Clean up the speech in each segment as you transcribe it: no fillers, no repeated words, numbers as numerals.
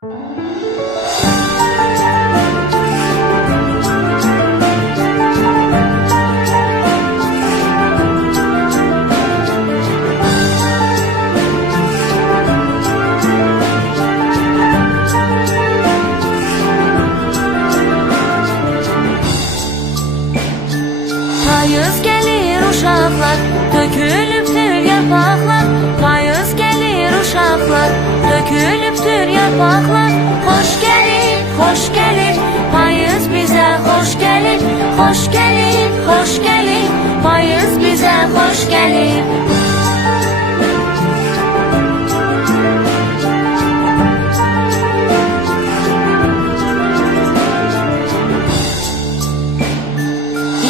Payız gelir uşaqlar, dökülübdür yarpaqlar. Payız gelir uşaqlar, dökülübdür yarpaqlar. Xoş gəlir, xoş gəlir, payız bizə xoş gəlir. Xoş gəlir, xoş gəlir, payız bizə xoş gəlir.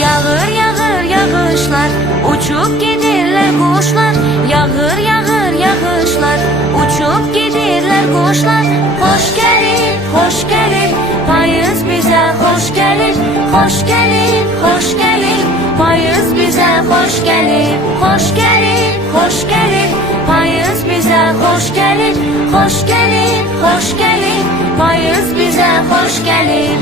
Yağır yağır yağışlar, uçup gidirlər quşlar. Yağır yağır yağışlar, uçup gidirlər quşlar. Xoş gəlir, xoş gəlir, payız bizə xoş gəlir. Xoş gəlir, xoş gəlir, payız bizə xoş gəlir. Xoş gəlir, xoş gəlir, payız bizə xoş gəlir. Xoş gəlir, xoş gəlir, payız bizə xoş gəlir.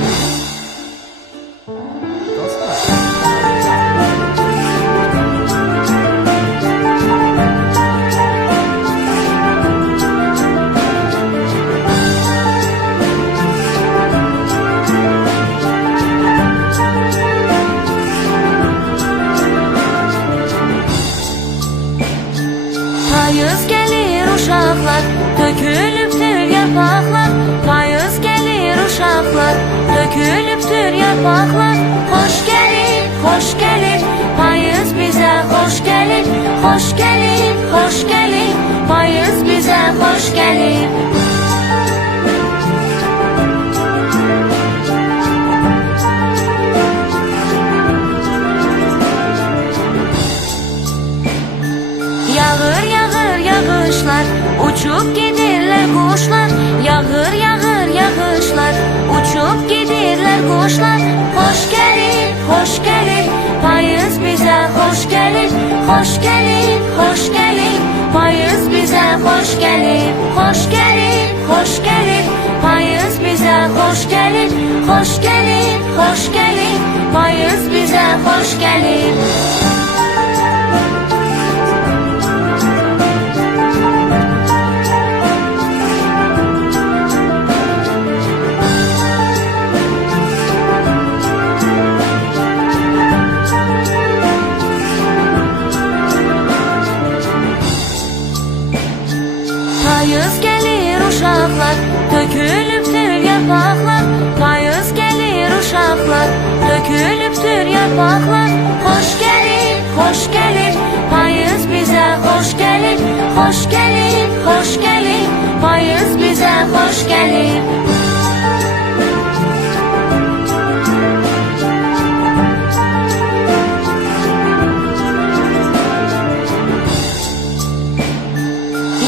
Payız gelir uşaqlar, dökülübdür yarpaqlar. Payız gelir uşaqlar, dökülübdür yarpaqlar. Xoş gəlir, xoş gəlir, payız bizə xoş gəlir. Xoş gəlir, xoş gəlir, payız bizə xoş gəlir. Yağır yağır yağışlar, uçup gidirlər quşlar. Yağır yağır yağışlar, uçup gidirlər quşlar. Xoş gəlir, xoş gəlir, payız bizə xoş gəlir. Xoş gəlir, xoş gəlir, payız bizə xoş gəlir. Xoş gəlir, xoş gəlir, payız bizə xoş gəlir. Xoş gəlir, xoş gəlir, payız bizə xoş gəlir. Payız gelir uşaqlar, dökülübdür yarpaqlar. Payız gelir uşaqlar, dökülübdür yarpaqlar. Xoş gəlir, xoş gəlir, payız bizə xoş gəlir. Xoş gəlir, xoş gəlir, payız bizə xoş gəlir.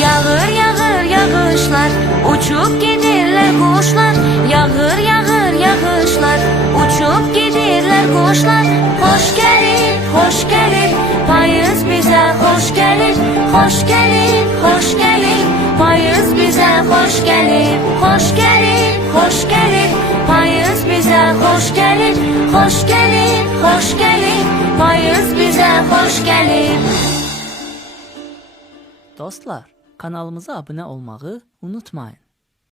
Yağır yağır yağışlar, uçup gidirlər quşlar. Yağır yağır yağışlar, uçup gidirlər quşlar. Xoş gəlir, xoş gəlir, payız bizə xoş gəlir. Xoş gəlir, xoş gəlir, payız bizə xoş gəlir. Xoş gəlir, xoş gəlir, payız bizə xoş gəlir. Xoş gəlir, xoş gəlir, payız bizə xoş gəlir. Dostlar, kanalımıza abunə olmağı unutmayın.